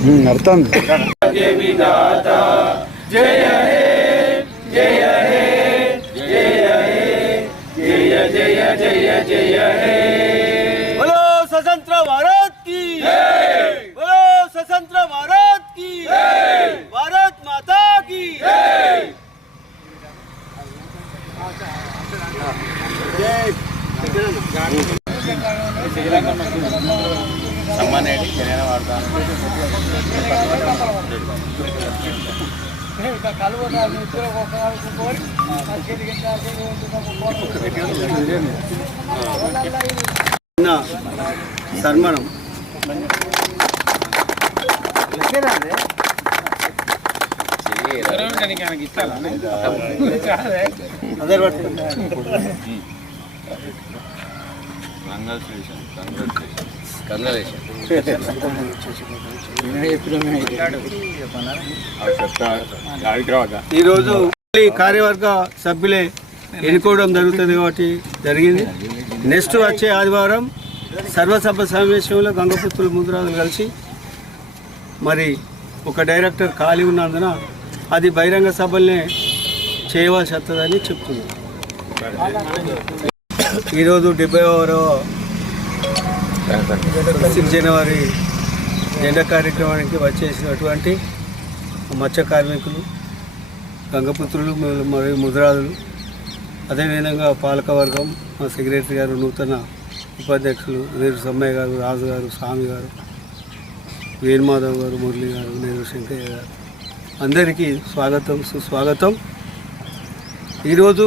అర్థం जय हे जय हे जय हे जय जय जय जय हे। बोलो स्वतंत्र भारत की जय, बोलो स्वतंत्र भारत की जय, भारत माता की जय। సన్మానం ఈరోజు కార్యవర్గ సభ్యులే ఎన్నుకోవడం జరుగుతుంది కాబట్టి జరిగింది. నెక్స్ట్ వచ్చే ఆదివారం సర్వసభ సమావేశంలో గంగపుత్రులు ముద్రాలు కలిసి మరి ఒక డైరెక్టర్ ఖాళీ ఉన్నందున అది బహిరంగ సభల్నే చేయవలసి వస్తుందని చెప్తుంది. ఈరోజు 76వ 6 జనవరి జెండా కార్యక్రమానికి వచ్చేసినటువంటి మత్స్య కార్మికులు, గంగపుత్రులు మరియు ముద్రాదులు, అదేవిధంగా పాలకవర్గం, మా సెక్రటరీ గారు, నూతన ఉపాధ్యక్షులు వీరు సమ్మయ్య గారు, రాజు గారు, స్వామి గారు, వేణుమాధవ్ గారు, మురళి గారు, నేరు శంకయ్య గారు, అందరికీ స్వాగతం సుస్వాగతం. ఈరోజు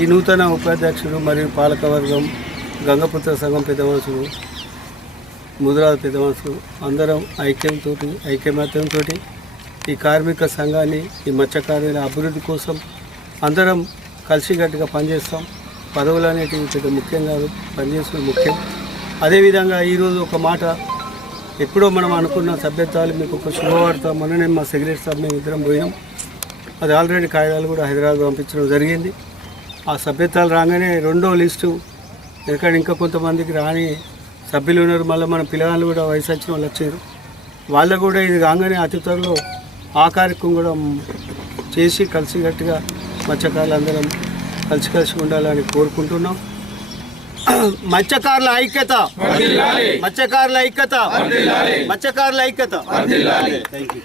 ఈ నూతన ఉపాధ్యక్షులు మరియు పాలకవర్గం, గంగపుత్ర సంఘం పెద్ద మనుషులు, ముద్రాల పెద్ద మనుషులు అందరం ఐక్యమత్యంతో ఈ కార్మిక సంఘాన్ని, ఈ మత్స్యకారుల అభివృద్ధి కోసం అందరం కలిసికట్టుగా పనిచేస్తాం. పదవులు అనేటివి పెద్ద ముఖ్యం కాదు, పనిచేసిన ముఖ్యం. అదేవిధంగా ఈరోజు ఒక మాట, ఎప్పుడో మనం అనుకున్న సభ్యత్వాలు మీకు ఒక శుభవార్త. మొన్ననే మా సెక్రటరీ సాబ్ మేము ఇద్దరం పోయినాం. అది ఆల్రెడీ కాగితాలు కూడా హైదరాబాద్ పంపించడం జరిగింది. ఆ సభ్యత్వాలు రాగానే రెండో లిస్టు, ఎందుకంటే ఇంకా కొంతమందికి రాని సభ్యులు ఉన్నారు. మళ్ళీ మన పిల్లగాళ్ళు కూడా వయసు వచ్చిన వాళ్ళు వచ్చారు. వాళ్ళు కూడా ఇది కాగానే అతి త్వరలో ఆ కార్యక్రమం కూడా చేసి కలిసికట్టుగా మత్స్యకారులు అందరం కలిసి ఉండాలని కోరుకుంటున్నాం. మత్స్యకారుల ఐక్యత, మత్స్యకారుల ఐక్యత, మత్స్యకారుల ఐక్యత. Thank you.